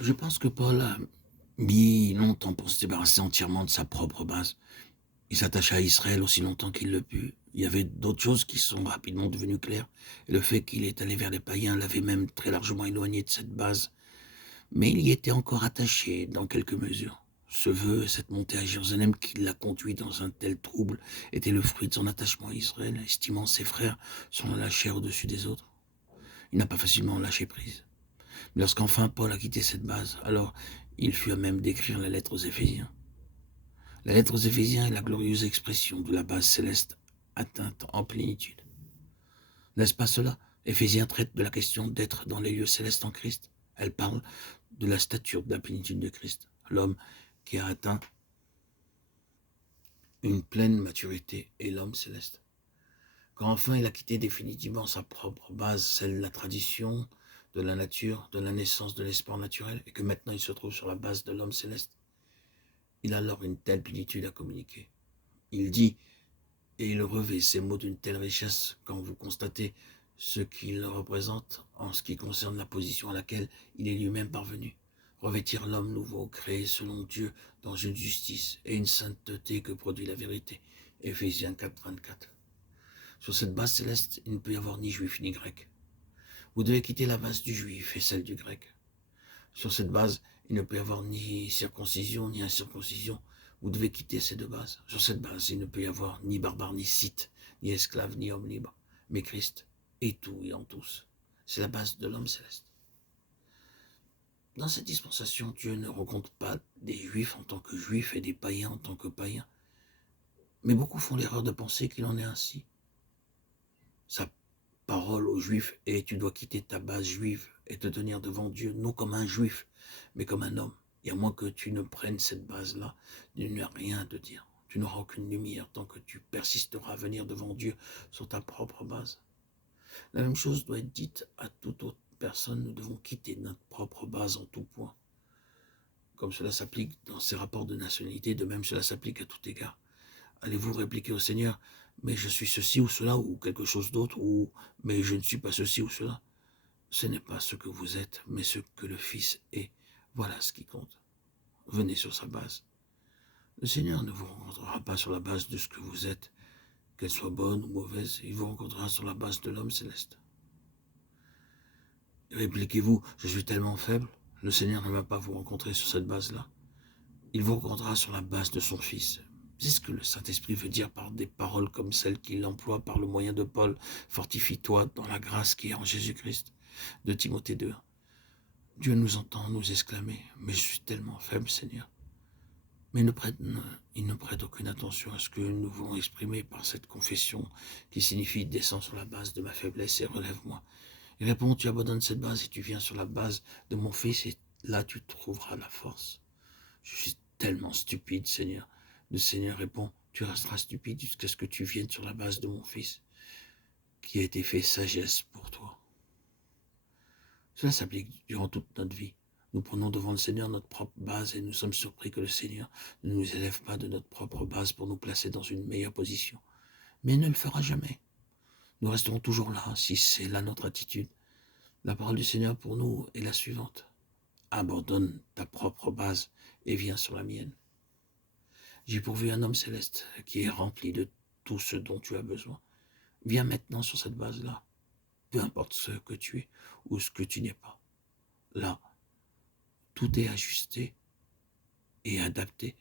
Je pense que Paul a mis longtemps pour se débarrasser entièrement de sa propre base. Il s'attacha à Israël aussi longtemps qu'il le put. Il y avait d'autres choses qui sont rapidement devenues claires. Et le fait qu'il est allé vers les païens l'avait même très largement éloigné de cette base. Mais il y était encore attaché dans quelque mesure. Ce vœu, cette montée à Jérusalem qui l'a conduit dans un tel trouble, était le fruit de son attachement à Israël, estimant ses frères son la chair au-dessus des autres. Il n'a pas facilement lâché prise. Mais lorsqu'enfin Paul a quitté cette base, alors il fut à même d'écrire la lettre aux Éphésiens. La lettre aux Éphésiens est la glorieuse expression de la base céleste atteinte en plénitude. N'est-ce pas cela? Éphésiens traite de la question d'être dans les lieux célestes en Christ. Elle parle de la stature de la plénitude de Christ, l'homme qui a atteint une pleine maturité et l'homme céleste. Quand enfin il a quitté définitivement sa propre base, celle de la tradition, de la nature, de la naissance de l'espoir naturel, et que maintenant il se trouve sur la base de l'homme céleste, il a alors une telle plénitude à communiquer. Il dit, et il revêt ces mots d'une telle richesse quand vous constatez ce qu'il représente en ce qui concerne la position à laquelle il est lui-même parvenu. Revêtir l'homme nouveau, créé selon Dieu dans une justice et une sainteté que produit la vérité. Éphésiens 4, 24. Sur cette base céleste, il ne peut y avoir ni juif ni grec. Vous devez quitter la base du juif et celle du grec. Sur cette base, il ne peut y avoir ni circoncision ni incirconcision. Vous devez quitter ces deux bases. Sur cette base, il ne peut y avoir ni barbare ni scythe, ni esclave ni homme libre. Mais Christ est tout et en tous. C'est la base de l'homme céleste. Dans cette dispensation, Dieu ne rencontre pas des juifs en tant que juifs et des païens en tant que païens. Mais beaucoup font l'erreur de penser qu'il en est ainsi. Sa parole aux juifs est: tu dois quitter ta base juive et te tenir devant Dieu, non comme un juif, mais comme un homme. Et à moins que tu ne prennes cette base-là, il n'y a rien de dire. Tu n'auras aucune lumière tant que tu persisteras à venir devant Dieu sur ta propre base. La même chose doit être dite à toute autre personne. Nous devons quitter notre propre base en tout point. Comme cela s'applique dans ces rapports de nationalité, de même cela s'applique à tout égard. Allez-vous répliquer au Seigneur: mais je suis ceci ou cela, ou quelque chose d'autre, ou mais je ne suis pas ceci ou cela? Ce n'est pas ce que vous êtes, mais ce que le Fils est. Voilà ce qui compte. Venez sur sa base. Le Seigneur ne vous rencontrera pas sur la base de ce que vous êtes, qu'elle soit bonne ou mauvaise. Il vous rencontrera sur la base de l'homme céleste. Répliquez-vous: je suis tellement faible. Le Seigneur ne va pas vous rencontrer sur cette base-là. Il vous rencontrera sur la base de son Fils. C'est ce que le Saint-Esprit veut dire par des paroles comme celles qu'il emploie par le moyen de Paul. Fortifie-toi dans la grâce qui est en Jésus-Christ. De Timothée 2. Dieu nous entend nous exclamer: mais je suis tellement faible, Seigneur. Mais il ne prête aucune attention à ce que nous voulons exprimer par cette confession qui signifie: descends sur la base de ma faiblesse et relève-moi. Il répond: tu abandonnes cette base et tu viens sur la base de mon Fils, et là tu trouveras la force. Je suis tellement stupide, Seigneur. Le Seigneur répond: tu resteras stupide jusqu'à ce que tu viennes sur la base de mon Fils, qui a été fait sagesse pour toi. Cela s'applique durant toute notre vie. Nous prenons devant le Seigneur notre propre base et nous sommes surpris que le Seigneur ne nous élève pas de notre propre base pour nous placer dans une meilleure position. Mais il ne le fera jamais. Nous resterons toujours là si c'est là notre attitude. La parole du Seigneur pour nous est la suivante: abandonne ta propre base et viens sur la mienne. J'ai pourvu un homme céleste qui est rempli de tout ce dont tu as besoin. Viens maintenant sur cette base-là, peu importe ce que tu es ou ce que tu n'es pas. Là, tout est ajusté et adapté